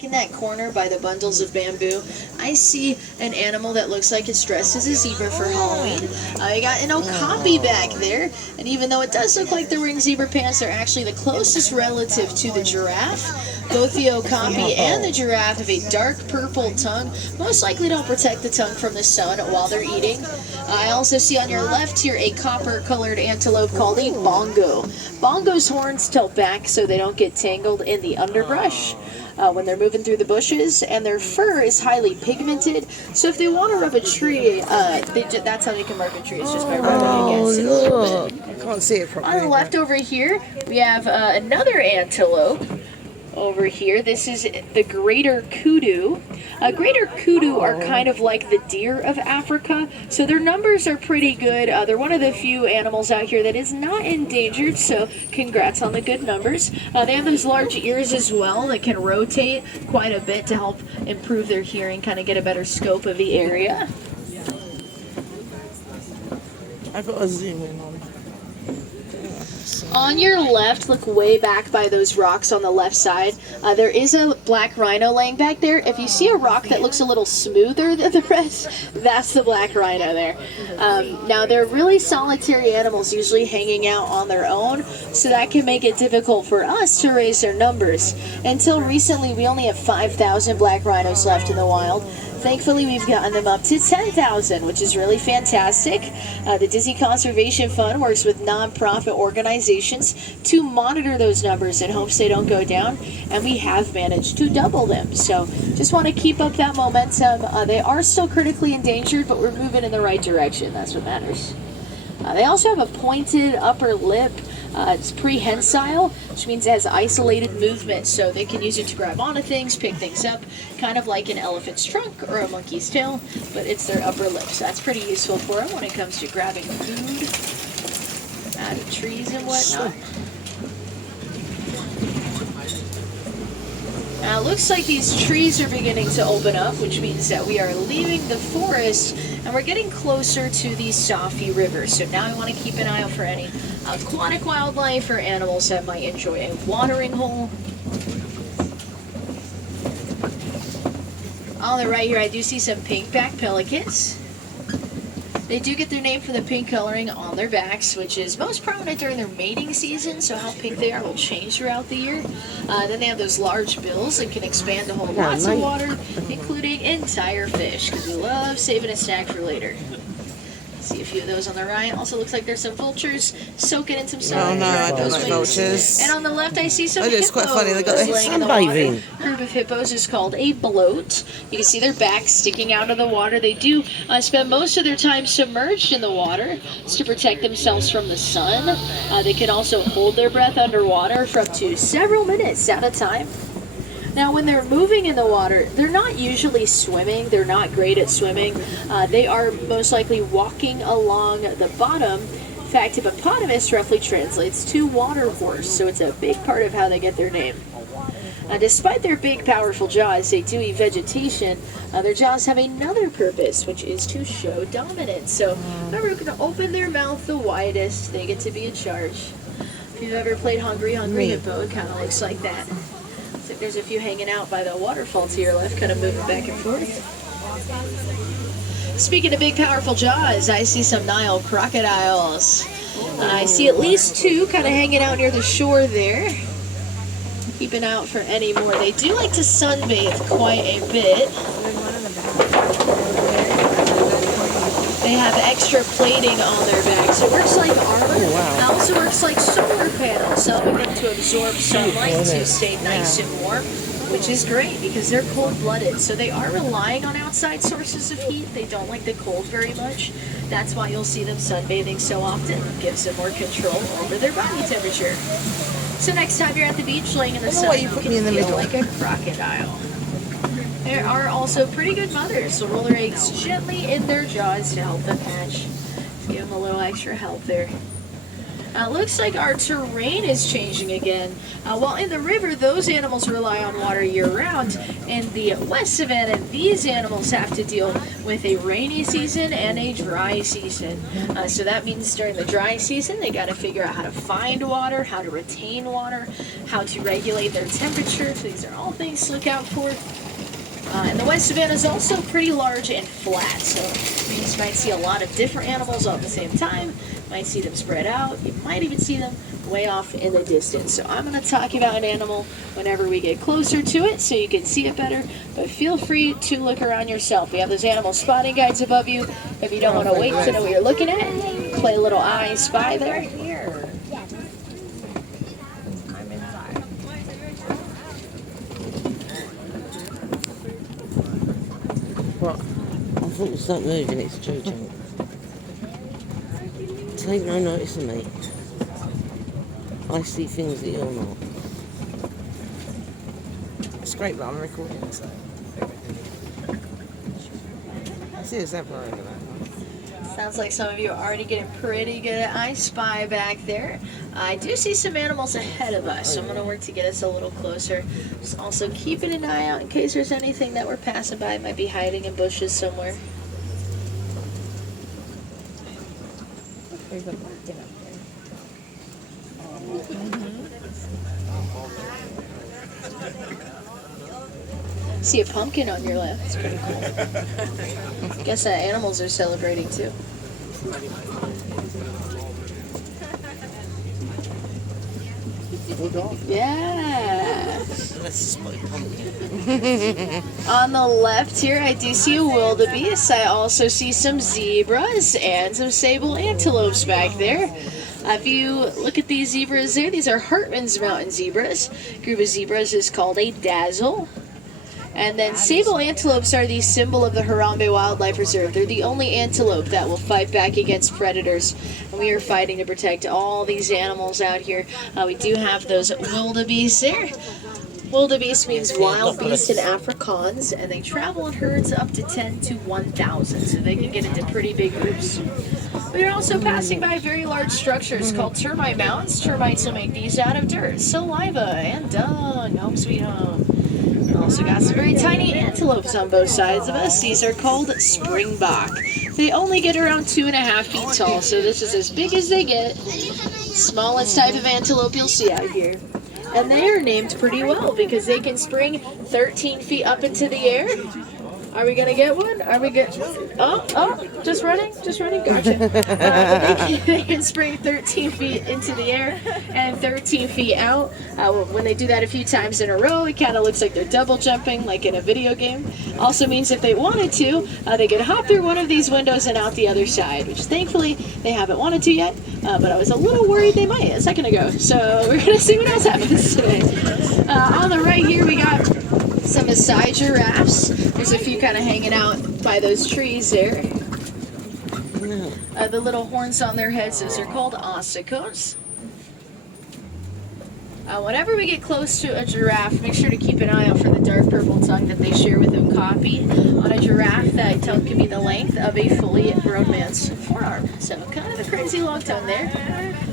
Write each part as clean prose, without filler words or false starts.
In that corner by the bundles of bamboo, I see an animal that looks like it's dressed as a zebra for Halloween. I got an okapi back there, and even though it does look like they're wearing zebra pants, they're actually the closest relative to the giraffe. Both the okapi and the giraffe have a dark purple tongue, most likely to protect the tongue from the sun while they're eating. I also see on your left here a copper-colored antelope called a bongo. Bongo's horns tilt back so they don't get tangled in the underbrush when they're moving through the bushes, and their fur is highly pigmented. So if they want to rub a tree, that's how they can mark a tree. It's just by rubbing against it a little bit. I can't see it properly. On the left over here, we have another antelope. Over here, this is the greater kudu. Greater kudu are kind of like the deer of Africa, so their numbers are pretty good. They're one of the few animals out here that is not endangered, so congrats on the good numbers. They have those large ears as well that can rotate quite a bit to help improve their hearing, kind of get a better scope of the area. I've got a zoom in on. On your left, look way back by those rocks on the left side. There is a black rhino laying back there. If you see a rock that looks a little smoother than the rest, that's the black rhino there. Now, they're really solitary animals, usually hanging out on their own, so that can make it difficult for us to raise their numbers. Until recently, we only have 5,000 black rhinos left in the wild. Thankfully, we've gotten them up to 10,000, which is really fantastic. The Disney Conservation Fund works with nonprofit organizations to monitor those numbers in hopes they don't go down, and we have managed to double them. So just want to keep up that momentum. They are still critically endangered, but we're moving in the right direction. That's what matters. They also have a pointed upper lip. It's prehensile, which means it has isolated movement, so they can use it to grab onto things, pick things up, kind of like an elephant's trunk or a monkey's tail, but it's their upper lip, so that's pretty useful for them when it comes to grabbing food out of trees and whatnot. Now, it looks like these trees are beginning to open up, which means that we are leaving the forest and we're getting closer to the Safi River. So now I want to keep an eye out for any aquatic wildlife or animals that might enjoy a watering hole. On the right here, I do see some pink-backed pelicans. They do get their name from the pink coloring on their backs, which is most prominent during their mating season, so how pink they are will change throughout the year. Then they have those large bills and can expand to hold lots of water, including entire fish, because we love saving a snack for later. See a few of those on the right. Also looks like there's some vultures soaking in some sun. Oh no, I don't like vultures. And on the left, I see some Oh, hippos. it's quite funny. They got their laying in the water. sunbathing. A group of hippos is called a bloat. You can see their backs sticking out of the water. They do spend most of their time submerged in the water. It's to protect themselves from the sun. They can also hold their breath underwater for up to several minutes at a time. Now, when they're moving in the water, they're not usually swimming. They're not great at swimming. They are most likely walking along the bottom. In fact, hippopotamus roughly translates to water horse, so it's a big part of how they get their name. Despite their big, powerful jaws, they do eat vegetation. Their jaws have another purpose, which is to show dominance. So, remember, we're going to open their mouth the widest. They get to be in charge. If you've ever played Hungry Hippo, it kind of looks like that. There's a few hanging out by the waterfall to your left, kind of moving back and forth. Speaking of big, powerful jaws, I see some Nile crocodiles. I see at least two kind of hanging out near the shore there. Keeping out for any more. They do like to sunbathe quite a bit. They have extra plating on their backs. It works like armor. Oh, wow. It also works like solar panels, helping them to absorb sunlight to stay nice and warm, which is great because they're cold-blooded. So they are relying on outside sources of heat. They don't like the cold very much. That's why you'll see them sunbathing so often. It gives them more control over their body temperature. So next time you're at the beach laying in the sun, you can feel like a crocodile. There are also pretty good mothers, so roll their eggs gently in their jaws to help them hatch. Just give them a little extra help there. Looks like our terrain is changing again. While in the river, those animals rely on water year-round. In the West Savannah, these animals have to deal with a rainy season and a dry season. So that means during the dry season, they got to figure out how to find water, how to retain water, how to regulate their temperature. So these are all things to look out for. And the West Savannah is also pretty large and flat, so it means you might see a lot of different animals all at the same time. You might see them spread out. You might even see them way off in the distance. So I'm going to talk about an animal whenever we get closer to it so you can see it better, but feel free to look around yourself. We have those animal spotting guides above you. If you don't want to wait to know what you're looking at, play a little I Spy there. Right. I thought it's not moving, it's joking. Take no notice of me. I see things that you're not. It's great that I'm recording, so. I see a zebra over there. Sounds like some of you are already getting pretty good at I Spy back there. I do see some animals ahead of us, so I'm going to work to get us a little closer. Just also keeping an eye out in case there's anything that we're passing by. It might be hiding in bushes somewhere. There's a pumpkin up there. See a pumpkin on your left. It's pretty cool. Guess that animals are celebrating too. Yeah. Let's spot a pumpkin. On the left here, I do see a wildebeest. I also see some zebras and some sable antelopes back there. If you look at these zebras there, these are Hartman's Mountain zebras. Group of zebras is called a dazzle. And then sable antelopes are the symbol of the Harambe Wildlife Reserve. They're the only antelope that will fight back against predators. And we are fighting to protect all these animals out here. We do have those wildebeest there. Wildebeest means wild beast in Afrikaans, and they travel in herds up to 10 to 1,000, so they can get into pretty big groups. We are also passing by very large structures called termite mounds. Termites will make these out of dirt, saliva, and dung. Home sweet home. Also got some very tiny antelopes on both sides of us. These are called springbok. They only get around 2.5 feet tall, so this is as big as they get. Smallest type of antelope you'll see out here. And they are named pretty well because they can spring 13 feet up into the air. Are we gonna get one? Are we good? Oh, just running, gotcha. They can spring 13 feet into the air and 13 feet out. When they do that a few times in a row, it kind of looks like they're double jumping, like in a video game. Also means if they wanted to, they could hop through one of these windows and out the other side, which thankfully they haven't wanted to yet. But I was a little worried they might a second ago. So we're gonna see what else happens today. On the right here, we got some Maasai giraffes. There's a few kind of hanging out by those trees there. The little horns on their heads, those are called ossicos. Whenever we get close to a giraffe, make sure to keep an eye out for the dark purple tongue that they share with okapi. On a giraffe, that tongue can be the length of a fully grown man's forearm. So kind of a crazy long tongue there.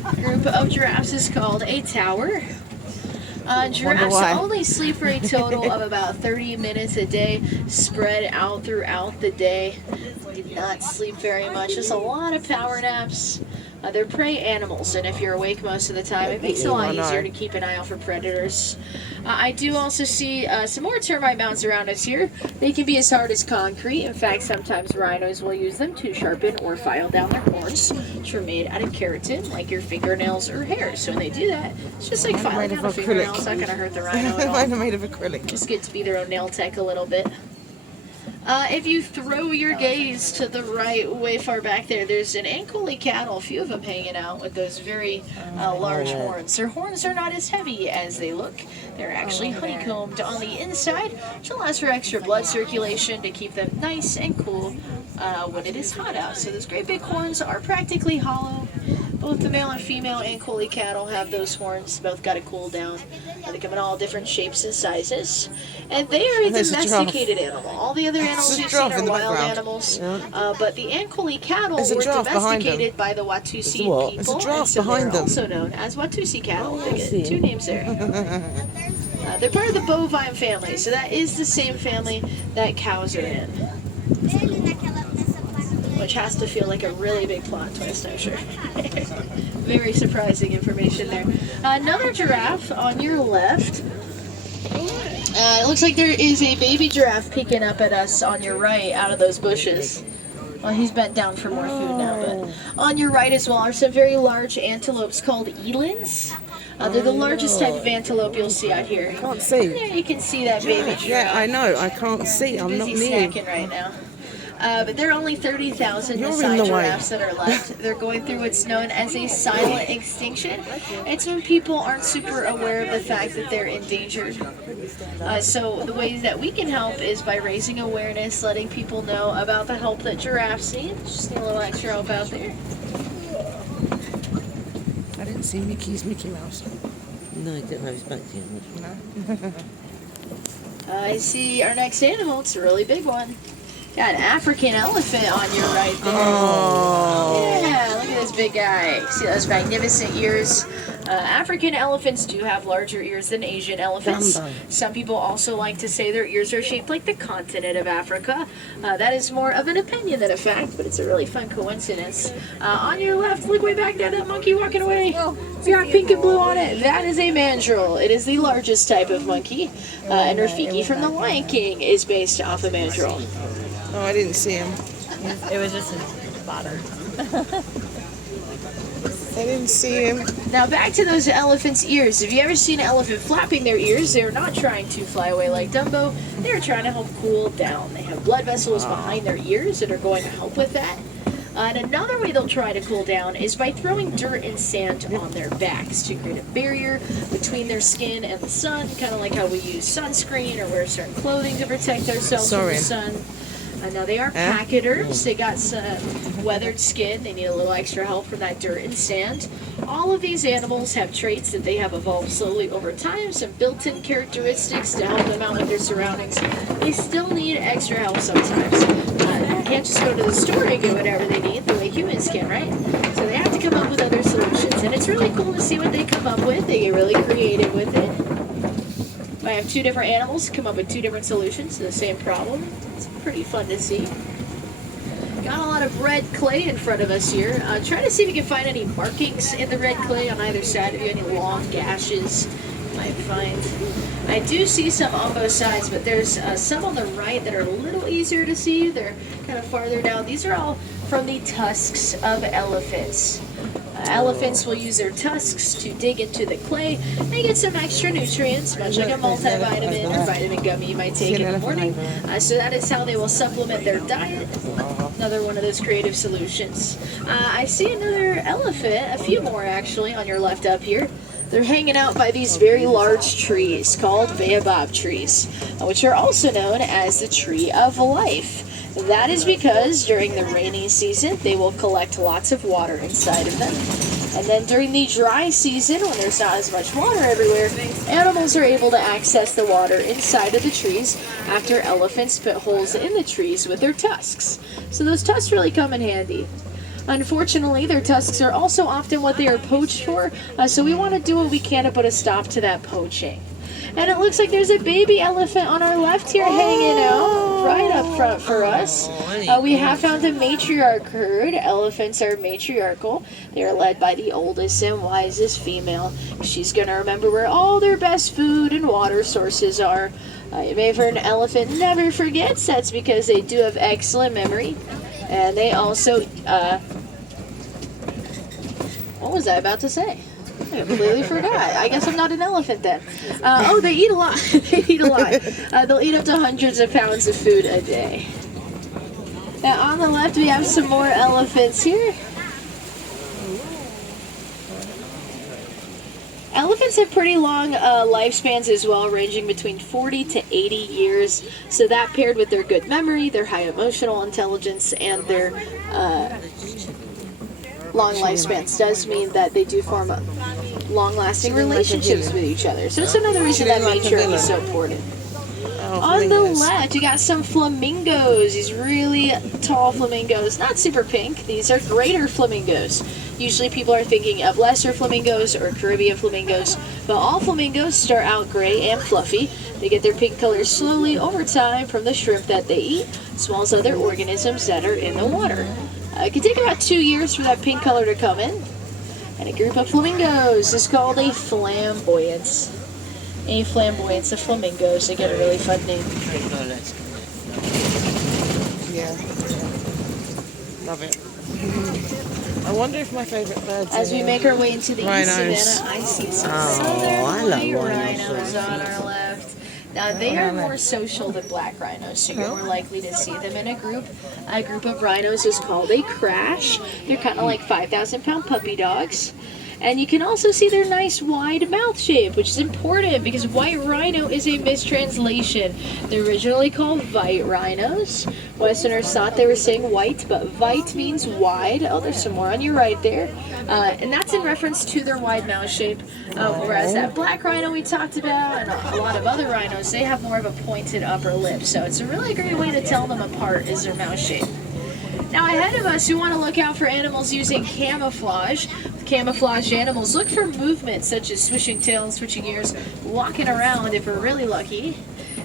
A group of giraffes is called a tower. Giraffes only sleep for a total of about 30 minutes a day, spread out throughout the day. They do not sleep very much, just a lot of power naps. They're prey animals, and if you're awake most of the time, it makes it a lot easier to keep an eye out for predators. I do also see some more termite mounds around us here. They can be as hard as concrete. In fact, sometimes rhinos will use them to sharpen or file down their horns, which are made out of keratin, like your fingernails or hair. So when they do that, it's just like filing down a fingernail. It's not going to hurt the rhino at all. Mine are made of acrylic. Just get to be their own nail tech a little bit. If you throw your gaze to the right, way far back there, there's an Ankole cattle, a few of them hanging out with those very large horns. Their horns are not as heavy as they look. They're actually honeycombed on the inside, which allows for extra blood circulation to keep them nice and cool when it is hot out. So those great big horns are practically hollow, Both the male and female Ankole cattle have those horns. Both got a cool down. They come in all different shapes and sizes. And they are a And there's a giraffe. domesticated animal. All the other animals a you've seen giraffe are in the wild background. animals. Yeah. But the Ankole cattle There's a were giraffe behind them. domesticated by the Watusi There's a what? people. There's a giraffe and so behind they're them. also known as Watusi cattle. Oh, They I get see. two names there. They're part of the bovine family, so that is the same family that cows are in. Which has to feel like a really big plot twist, I'm sure. Very surprising information there. Another giraffe on your left. It looks like there is a baby giraffe peeking up at us on your right out of those bushes. Well, he's bent down for more food now, but on your right as well are some very large antelopes called elands. They're the largest type of antelope you'll see out here. Can't see. There you can see that baby giraffe. Yeah, I know. I can't see. I'm not Busy near. snacking right now. But there are only 30,000 You're in Maasai the way. giraffes that are left. They're going through what's known as a silent extinction. It's when people aren't super aware of the fact that they're endangered. So the ways that we can help is by raising awareness, letting people know about the help that giraffes need. Just need a little extra help out there. I didn't see Mickey Mouse. No, I didn't have his back to you. I see our next animal. It's a really big one. Got an African elephant on your right there. Oh. Yeah, look at this big guy. See those magnificent ears? African elephants do have larger ears than Asian elephants. Dumbo. Some people also like to say their ears are shaped like the continent of Africa. That is more of an opinion than a fact, but it's a really fun coincidence. On your left, look way back there, that monkey walking away. It's got pink and blue on it. That is a mandrill. It is the largest type of monkey. And Rafiki from The Lion King is based off a mandrill. Oh, I didn't see him. It was just his bottom. I didn't see him. Now back to those elephants' ears. Have you ever seen an elephant flapping their ears? They're not trying to fly away like Dumbo. They're trying to help cool down. They have blood vessels behind their ears that are going to help with that. And another way they'll try to cool down is by throwing dirt and sand on their backs to create a barrier between their skin and the sun, kind of like how we use sunscreen or wear certain clothing to protect ourselves from Sorry. the sun. Now they are packeters. They got some weathered skin. They need a little extra help from that dirt and sand. All of these animals have traits that they have evolved slowly over time, some built-in characteristics to help them out with their surroundings. They still need extra help sometimes. You can't just go to the store and get whatever they need the way humans can, right? So they have to come up with other solutions. And it's really cool to see what they come up with. They get really creative with it. I have two different animals come up with two different solutions to the same problem. It's pretty fun to see. Got a lot of red clay in front of us here. Try to see if you can find any markings in the red clay on either side of you, any long gashes you might find. I do see some on both sides, but there's some on the right that are a little easier to see. They're kind of farther down. These are all from the tusks of elephants. Elephants will use their tusks to dig into the clay and get some extra nutrients, much like a multivitamin or vitamin gummy you might take in the morning. So that is how they will supplement their diet. Another one of those creative solutions. I see another elephant, a few more actually, on your left up here. They're hanging out by these very large trees called baobab trees, which are also known as the tree of life. That is because during the rainy season, they will collect lots of water inside of them. And then during the dry season, when there's not as much water everywhere, animals are able to access the water inside of the trees after elephants put holes in the trees with their tusks. So those tusks really come in handy. Unfortunately, their tusks are also often what they are poached for, so we want to do what we can to put a stop to that poaching. And it looks like there's a baby elephant on our left here hanging out right up front for us. We have found a matriarch herd. Elephants are matriarchal. They are led by the oldest and wisest female. She's going to remember where all their best food and water sources are. You may have heard an elephant never forgets. That's because they do have excellent memory. And they also, what was I about to say? I completely forgot. I guess I'm not an elephant then. They eat a lot. They eat a lot. They'll eat up to hundreds of pounds of food a day. Now on the left we have some more elephants here. Elephants have pretty long lifespans as well, ranging between 40 to 80 years. So that paired with their good memory, their high emotional intelligence, and their long lifespans does mean that they do form long-lasting relationships with each other. So it's another reason that nature is so important. Oh, On the flamingos. left, you got some flamingos. These really tall flamingos, not super pink. These are greater flamingos. Usually people are thinking of lesser flamingos or Caribbean flamingos, but all flamingos start out gray and fluffy. They get their pink color slowly over time from the shrimp that they eat, as well as other organisms that are in the water. It can take about 2 years for that pink color to come in. And a group of flamingos is called a flamboyance. A flamboyance of flamingos. They get a really fun name. Yeah. Love it. I wonder if my favourite birds As are we make our way into the East Rhinos. Savannah, I see some Oh, southern I love white rhinos. rhinos on our left. Now they are more social than black rhinos, so you're more likely to see them in a group. A group of rhinos is called a crash. They're kind of like 5,000-pound puppy dogs. And you can also see their nice wide mouth shape, which is important because white rhino is a mistranslation. They're originally called white rhinos. Westerners thought they were saying white, but white means wide. Oh, there's some more on your right there. And that's in reference to their wide mouth shape. Whereas that black rhino we talked about and a lot of other rhinos, they have more of a pointed upper lip. So it's a really great way to tell them apart is their mouth shape. Now ahead of us, we want to look out for animals using camouflage. With camouflaged animals, look for movements such as swishing tails, switching ears, walking around if we're really lucky.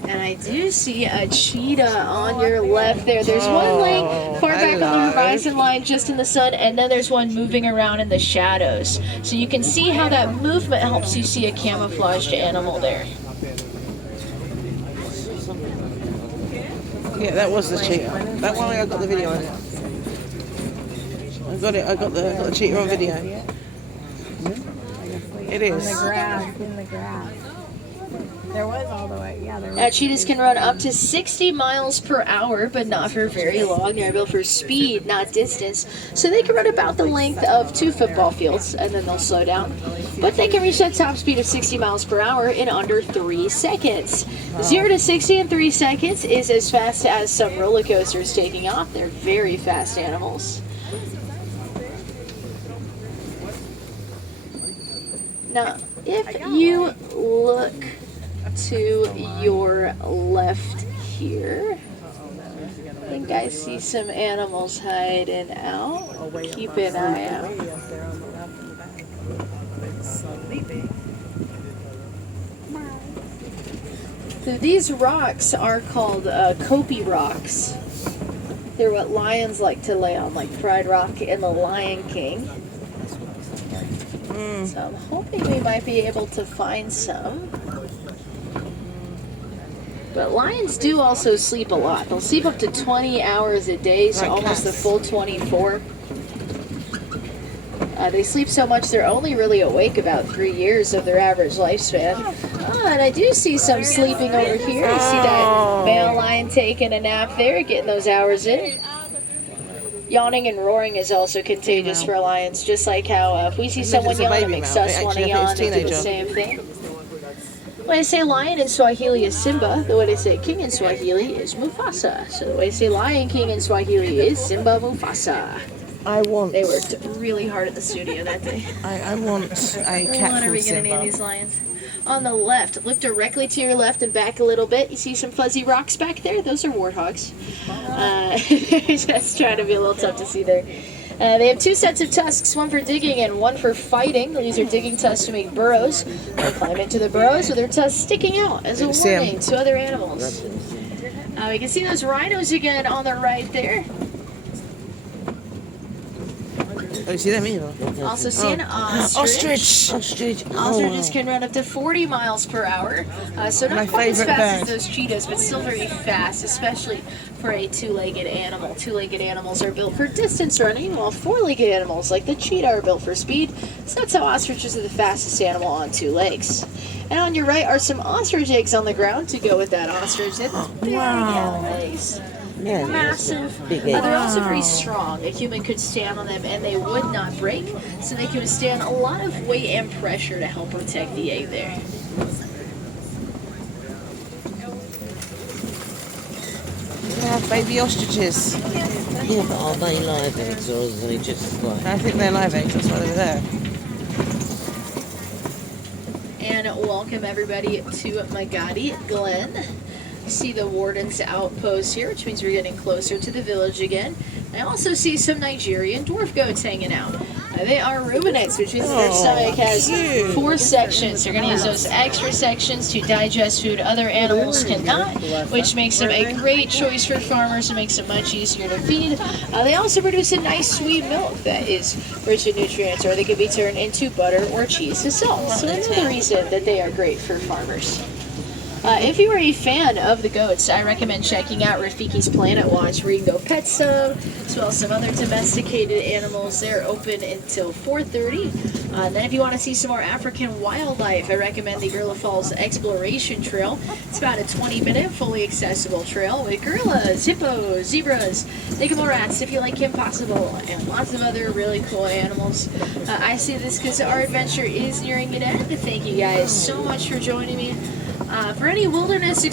And I do see a cheetah on your left there. There's one laying far back on the horizon line just in the sun, and then there's one moving around in the shadows. So you can see how that movement helps you see a camouflaged animal there. Yeah, that was the cheetah. That one I got the video on it. I got the cheetah on video. It is. In the grass. There was all the way, yeah, there was. Now, cheetahs can run up to 60 miles per hour, but not for very long. They're built for speed, not distance. So they can run about the length of 2 football fields, and then they'll slow down. But they can reach that top speed of 60 miles per hour in under 3 seconds. 0 to 60 in 3 seconds is as fast as some roller coasters taking off. They're very fast animals. Now, if you look to your left here, I think I see some animals hiding out. Keep an eye out. So these rocks are called Kopi rocks. They're what lions like to lay on, like Pride Rock in The Lion King. So I'm hoping we might be able to find some. But lions do also sleep a lot. They'll sleep up to 20 hours a day, so almost the full 24. They sleep so much they're only really awake about 3 years of their average lifespan. And I do see some sleeping over here. I see that male lion taking a nap there, getting those hours in. Yawning and roaring is also contagious for lions, just like how if we see someone yelling, it makes us want to yawn and do the same thing. When I say lion in Swahili is Simba, the way they say king in Swahili is Mufasa. So the way they say Lion King in Swahili is Simba Mufasa. They worked really hard at the studio that day. I want a cat When are we called going to name Simba. these lions? On the left, look directly to your left and back a little bit. You see some fuzzy rocks back there? Those are warthogs. Just trying to be a little tough to see there. They have 2 sets of tusks, one for digging and one for fighting. They'll use their digging tusks to make burrows. They climb into the burrows with their tusks sticking out as a warning to other animals. We can see those rhinos again on the right there. Oh, you see them either? Also see an ostrich. Ostrich. Ostriches can run up to 40 miles per hour, so My not quite as favorite fast bird. as those cheetahs, but still very fast, especially for a 2-legged animal. 2-legged animals are built for distance running, while 4-legged animals like the cheetah are built for speed. So that's how ostriches are the fastest animal on 2 legs. And on your right are some ostrich eggs on the ground to go with that ostrich. They have very yellow eggs. Yeah, Massive. big They're egg. also very strong. A human could stand on them and they would not break, so they can withstand a lot of weight and pressure to help protect the egg there. We have baby ostriches. Yeah, but are they live eggs or are they just like... I think they're live eggs, that's why they were there. And welcome everybody to Magadi Glen. See the Warden's Outpost here, which means we're getting closer to the village again. I also see some Nigerian dwarf goats hanging out. They are ruminants, which means their stomach has cute. 4 sections. They're going to use those extra sections to digest food other animals cannot, which makes them a great choice for farmers and makes them much easier to feed. They also produce a nice sweet milk that is rich in nutrients, or they can be turned into butter or cheese to sell. So that's another reason that they are great for farmers. If you are a fan of the goats, I recommend checking out Rafiki's Planet Watch, where you can go pet some, as well as some other domesticated animals. They're open until 4:30. Then if you want to see some more African wildlife, I recommend the Gorilla Falls Exploration Trail. It's about a 20-minute, fully accessible trail with gorillas, hippos, zebras, Nicomo rats, if you like Kim Possible, and lots of other really cool animals. I say this because our adventure is nearing an end. Thank you guys so much for joining me. For any wilderness